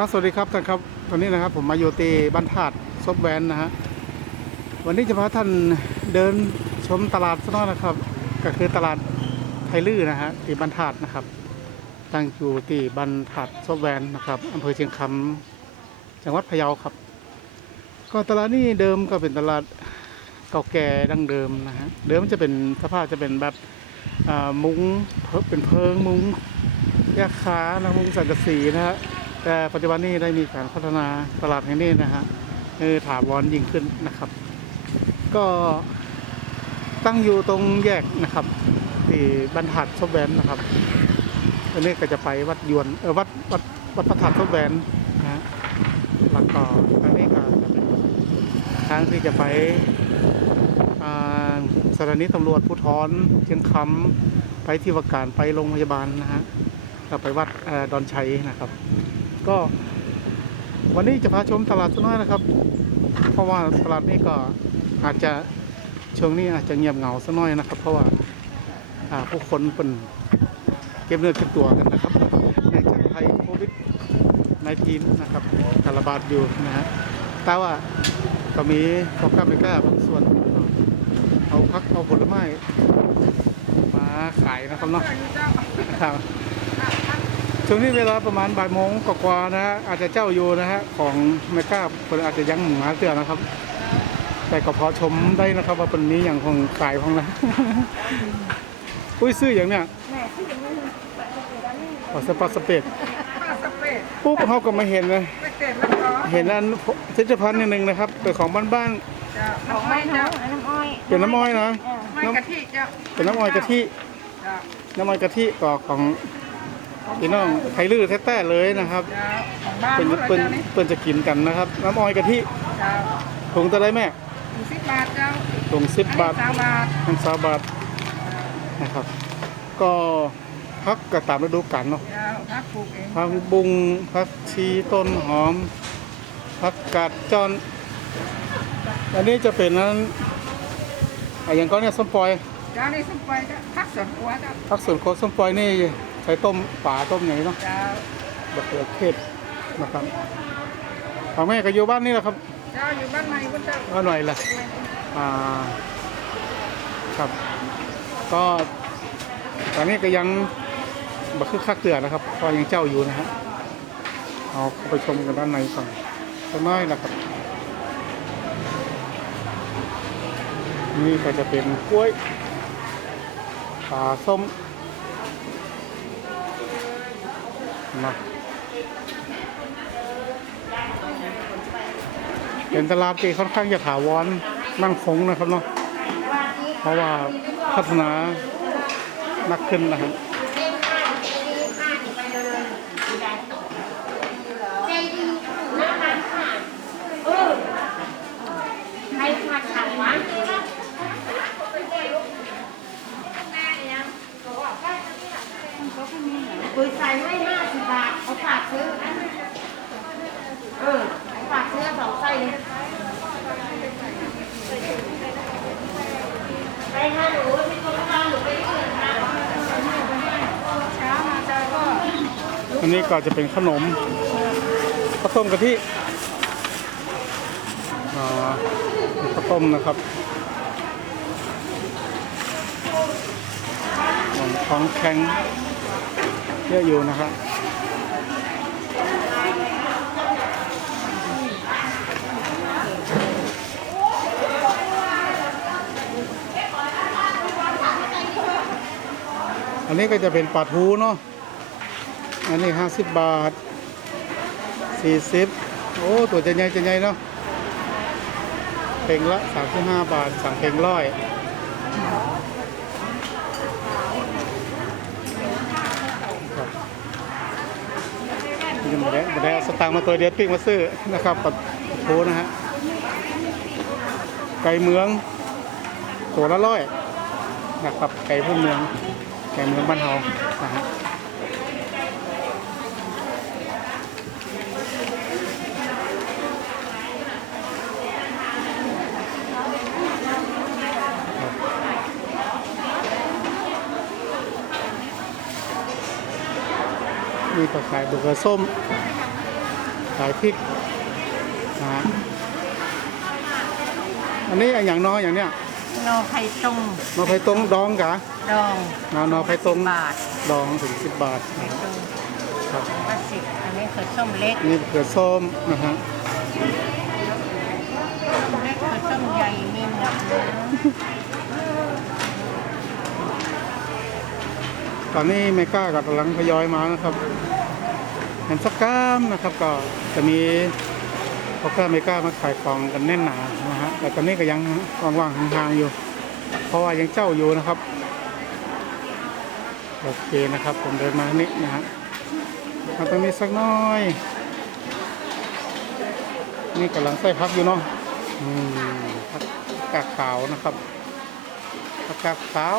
ครับสวัสดีครับท่านครับตอนนี้นะครับผมมาอยู่ที่บ้านธาตุซบแวนนะฮะวันนี้จะพาท่านเดินชมตลาดสักหน่อยนะครับ ก็คือตลาดไทลื่อนะฮะที่บ้านธาตุนะครับ ตั้งอยู่ที่บ้านธาตุซบแวนนะครับอำเภอเชียงคำจังหวัดพะเยาครับ ก็ตลาดนี้เดิมก็เป็นตลาดเก่าแก่ดั้งเดิมนะฮะเดิมจะเป็นสภาพจะเป็นแบบมุ้งเพิเป็นเพิงมุ้งยาคานะมุ้งสังกะสีนะฮะ แต่ปัจจุบันนี้ได้มีการพัฒนาตลาดแห่งนี้นะฮะเออถาวรยิ่งขึ้นนะครับ ก็ตั้งอยู่ตรงแยกนะครับที่บรรทัดซบแวนนะครับอันนี้ก็จะไปวัดยวนเออวัดวัดวัดพระธาตุซบแวนนะฮะแล้วก็อันนี้ก็จะเป็นทางที่จะไปอ่าสถานีตำรวจภูธรเชียงคำไปที่วาการไปโรงพยาบาลนะฮะแล้วไปวัดอดอนชัยนะครับ ก็ วันนี้จะพาชมตลาดสักหน้อยนะครับ เพราะว่าตลาดนี้ก็อาจจะช่วงนี้อาจจะเงียบเหงาสักหน้อยนะครับ เพราะว่าผู้คนเป็นเก็บเนื้อเก็บตัวกันนะครับเนื่องจากภัยโควิด -19 นะครับการระบาดอยู่นะฮะแต่ว่าก็มีพ่อค้าแม่ค้าบางส่วนเอาพักเอาผลไม้มาขายนะครับเนาะ ช่วงนี้เวลาประมาณบ่ายโมงกว่าๆนะฮะอาจจะเจ้าอยู่นะฮะของไม่กล้าคนอาจจะยังหมาเตือนนะครับ แต่ก็พอชมได้นะครับ ว่าเป็นนี้อย่างของขายของนะอุ้ยซื้ออย่างเนี้ยแม่ที่ยังไม่มีปฏิกิริยานี่ออสปาสเปดป้าสเปดปุ๊บเขาก็มาเห็นเลยไปเต็มแล้วก็เห็นอันพิพิธภัณฑ์นิดนึงนะครับเป็นของบ้านจะของไม่เจ้าน้ำอ้อยๆเป็นน้ำอ้อยนะไม่กะทิเจ้าเป็นน้ำอ้อยกะทิจ้าน้ำอ้อยกะทิก็ของ พี่น้องไทยลื้อแท้ๆเลยนะครับจ้าของบ้านเป็นหมดเปิ้นเจ้านี่เปิ้นจะกินกันนะครับ น้ำอ้อยกะทิจ้าถุงจะได้แม่ถึงสิบบาทเจ้าถุงสิบบาทสามบาททั้งสาบาทนะครับ ก็พักกระตามฤดูกาลเนาะเจ้าถ้าปลูกเองพักบุงพักชีต้นหอมพักกาดจอนอันนี้จะเป็นนั้นอะอย่างก็เนี่ยส้มปล่อยเจ้านี่สุกไปเจ้าพักสวนครัวเจ้าพักส่วนโคส้มปล่อยนี่ ใช้ต้มป่าต้มอย่างนี้เนาะเจ้าบะเขือเทศนะครับพ่อแม่ก็อยู่บ้านนี่แหละครับเจ้าอยู่บ้านใหม่คุณเจ้าก็หน่อยละอ่าครับ ก็ตอนนี้ก็ยังบักคือคักเตือนะครับก็ยังเจ้าอยู่นะฮะเอาเข้าไปชมกันด้านในก่อนสักหน้อยนะครับ นี่ก็จะเป็นกล้วยปลาส้ม นะเป็นตลาดที่ค่อนข้างจะถาวรมั่นคงนะครับเนาะเพราะว่าพัฒนานักขึ้นนะครับใครขาดขันวะปุยใส่ให้ห้ สิบบาทเขาฝากซื้อเออเขาฝากซื้อสองไส้เลยไปค่ะหนูไม่ต้องมาหนูไปที่อื่นค่ะเช้ามาเจ้าก็อันนี้ก็จะเป็นขนมข้าวต้มกะทิอ่าข้าวต้มนะครับของแข็งเยอะอยู่นะครับ อันนี้ก็จะเป็นปลาทูเนาะ อันนี้ห้าสิบบาทสี่สิบโอ้ ตัวจะใหญ่จะใหญ่เนาะเพลงละสามสิบห้าบาทสั่งเพลงร้อยครับนี่มาได้มาได้เอาสตางค์มาตัวเดียวปิ้งมาซื้อนะครับปัดโถนะฮะ ไก่เมือง ตัวละร้อยนะครับ ไก่พื้นเมือง ไก่เมืองบ้านเฮานะฮะมีก็ขายเบอร์เกอร์ส้ม ขายพริกนะฮะอันนี้อย่างน้อยอย่างเนี้ยโนไข่ต้มนอไผ่ตรงดองกะ ดองนอนอไผ่ตรงบาทดองถึงสิบบาทนะต้มครับห้าสิบอันนี้คือส้มเล็กนี่เขือส้มนะฮะเล็กคือส้มใหญ่มีหนักนะตอนนี้เมก้ากับกำลังทยอยมานะครับเห็นสักกามนะครับก็จะมีพ่อค้าเมก้ามาขายของกันแน่นหนานะฮะแต่ตอนนี้ก็ยังว่างๆห่างๆอยู่ เพราะว่ายังเจ้าอยู่นะครับ โอเคนะครับ ผมเดินมานี่นะฮะมาตรงนี้สักหน้อย นี่กำลังใส่พักอยู่เนาะอืมพักกาขาวนะครับพักกาขาว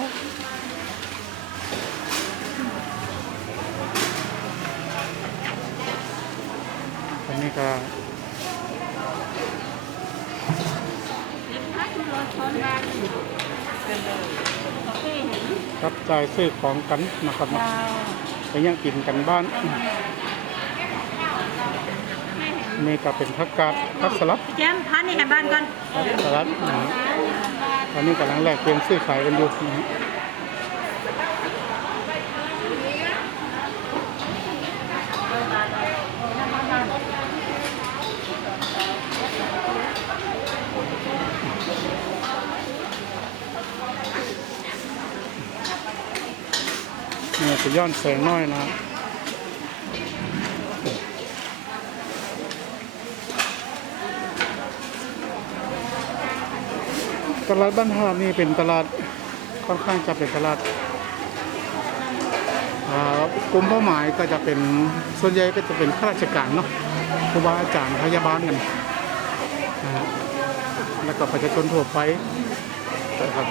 อันนี้ก็รับ จ่ายซื้อของกันนะครับนะไปยังกินกันบ้านนี่ก็เป็นผักกาดผักสลัดแจมพันนี่ให้บ้านก่อนผักสลัดนะฮะตอนนี้กำลังแลกเปลี่ยนซื้อขายกันอยู่นะฮะ จะย้อนแสงน้อยนะตลาดบ้านหาดนี่เป็นตลาดค่อนข้างจะเป็นตลาดอ่ากลุ่มเป้าหมายก็จะเป็นส่วนใหญ่ก็จะเป็นข้าราชการเนาะครูบาอาจารย์พยาบาลกันนะฮะแล้วก็ประชาชนทั่วไปนะครับ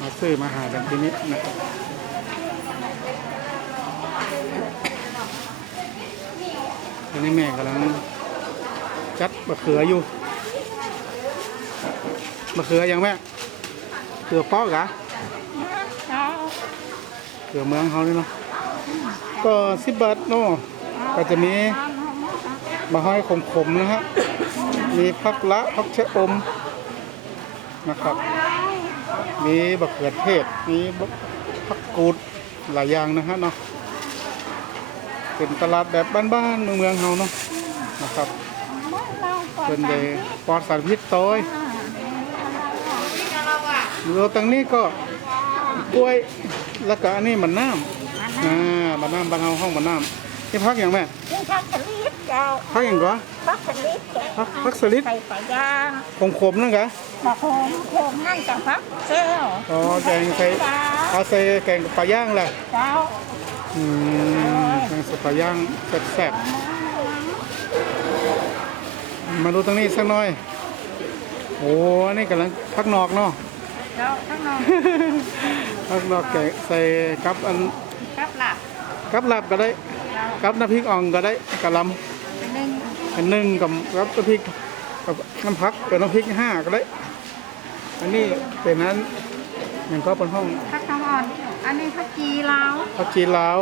มาซื้อมาหากันที่นี้นะครับ ทีนี้แม่กำลังจัดมะเขืออยู่มะเขือยังแม่เขือป๊อกเหรอเช้าเขือเมืองเขานี่เนาะก็สิบบาทเนาะก็จะมีมะฮ้อยขมๆนะฮะมีผักละผักชะอมนะครับ มีบะเขือเทศมีผักกูดหลายอย่างนะฮะเนาะ เป็นตลาดแบบบ้านๆเมืองๆเฮาเนาะนะครับเป็นเลยปลอดสารพิษโต้ยเราตรงนี้ก็กล้วยแล้วก็อันนี้มันน้ำอ่ามันน้ำบางเอาห้องมันน้ำนี่พักอย่างแม่เป็นผักสลิดเจ้าพักอย่างก็ผักสลิดแกะพักพักสลิดใส่ปลาย่างขมขมๆนั่นกะมะโขมโขมนั่นกับผักเซลอ๋อแกงใส่เอาใส่แกงกับปลาย่างแหละเจ้าอืมแกงใส่ปลาย่างแซ่บๆมาดูตรงนี้สักหน่อย โอ้อันนี้กำลังพักนอกเนาะเจ้าข้างนอกพักนอกแกงใส่กับอันกับหลับกับลาบก็ได้กับน้ำพริกอ่องก็ได้กะหลำเป็นหนึ่งอันหนึ่งกับกับน้ำพริกกับน้ำพักกับน้ำพริกห้าก็ได้ อันนี้เป็นนั้นอย่างก็เป็นห้องผักน้ำอ่อน อันนี้ผักจีลาวพักจีนลาว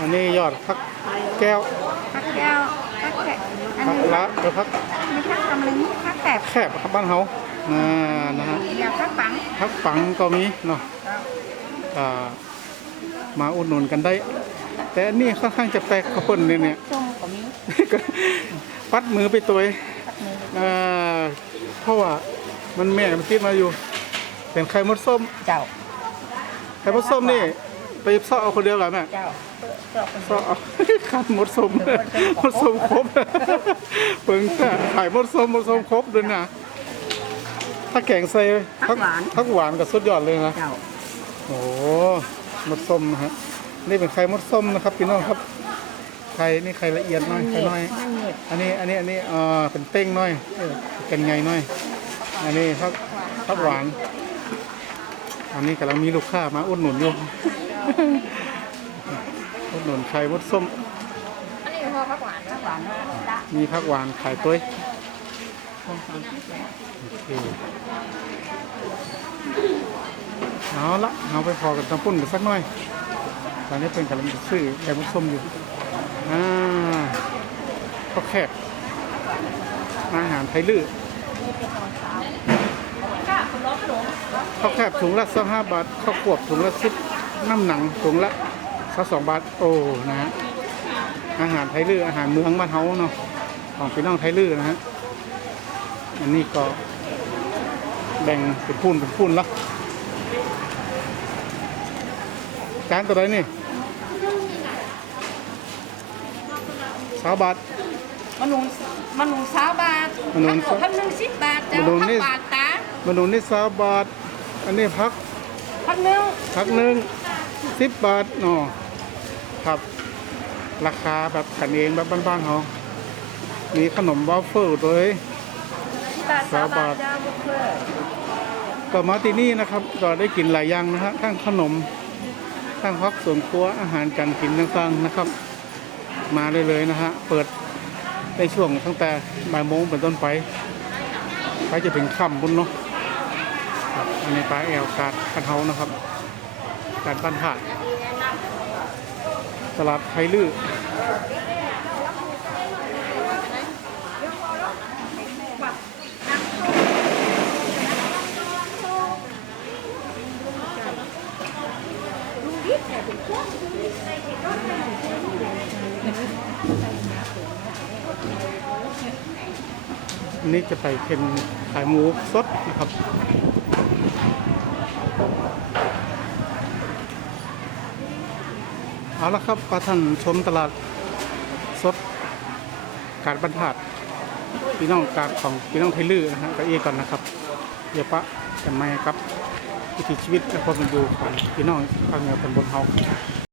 อันนี้ยอดพักแก้วผักแก้วผักแกะอันพักนี้ละหรือพักมีผักกำลึงผักแกบแคบครับบ้านเฮานะนะฮะเดี๋ยวผักปังพักปังก็มีเนาะเจ้าอ่ามาอุดหนุนกันได้ แต่อันนี้ค่อนข้างจะแปลกกระปุ่นเนี่ยเนี่ย ส้มก็มีก็ปัดมือไปตัวเองผักมืออ่าเพราะว่ามันแม่มันติดมาอยู่ เป็นไข่มดส้ม เจ้าไข่มดส้มนี่ ไปซ่อเอาคนเดียวกันแม่เจ้าเจ้าเป็นซ่อเอาขันมดส้มมดส้มครบเปิงแต่ไข่มดส้มมดส้มครบด้วยนะถ้าแกงใส่ผักผักหวานกับสุดยอดเลยนะ เจ้าโอ้โหมดส้มนะฮะนี่เป็นไข่มดส้มนะครับพี่น้องครับไข่นี่ไข่ละเอียดหน้อยไข่น้อยมันเหน็บอันนี้อันนี้อันนี้เอ่อเป็นเป้งหน้อยเออเป็นไงหน้อย อันนี้ครับครับหวาน อันนี้กำลังมีลูกค้ามาอุดหนุนอยู่ อุดหนุนไข่มดส้ม อันนี้พอผักหวานผักหวานละมีผักหวานขายตัวยโอเคเอาละเอาไปพอกันตำปุ่นกันสักหน่อย ตอนนี้เป็นกำลังจะซื้อไข่มดส้มอยู่อ่าข้าวแคบอาหารไทยลื้อข้าวแคบถุงละสิบห้าบาทข้าวกวบถุงละสิบ น้ำหนังถุงละสักสองบาทโอ้นะฮะอาหารไทยลื้ออาหารเมืองบ้านเฮาเนาะของพี่น้องไทยลื้อนะฮะอันนี้ก็แบ่งเป็นพูนเป็นพูนละจานตัวไหนนี่สาวบาทมันนุงมันนุงสาวบาทมะนุงพันพันหนึ่งสิบบาทเจ้ามะนุงพันนี่บาทตามาดูนี่สาวบาท อันนี้พักพันหนึ่งพักหนึ่ง สิบบาทเนาะครับ ราคาแบบกันเองแบบบ้านๆเขามีขนมวาฟเฟิลด้วยบาทสาวบาทเจ้าบุฟเฟ่ต์ก็มาที่นี่นะครับก็ได้กินหลายอย่างนะฮะทั้งขนมทั้งพักส่วนครัวอาหารการกินต่างๆนะครับ มาได้เลยนะฮะเปิดในช่วงตั้งแต่บ่ายโมงเป็นต้นไปไปจะถึงค่ำบุญเนาะครับอันนี้ปลาแอลกาดกันเฮานะครับ กาดบ้านหาดตลาดไทยลื้อนนี้จะไปเป็นขายหมูสดนะครับ เอาละครับพระท่านชมตลาดสดกาดบรรทัดพี่น้องกาดของพี่น้องไทยลื้อนะฮะก็เอก่อนนะครับเดี๋ยวปะกันไหมครับวิถีชีวิตและความเป็นอยู่ของพี่น้องภาคเหนือตำบลเฮา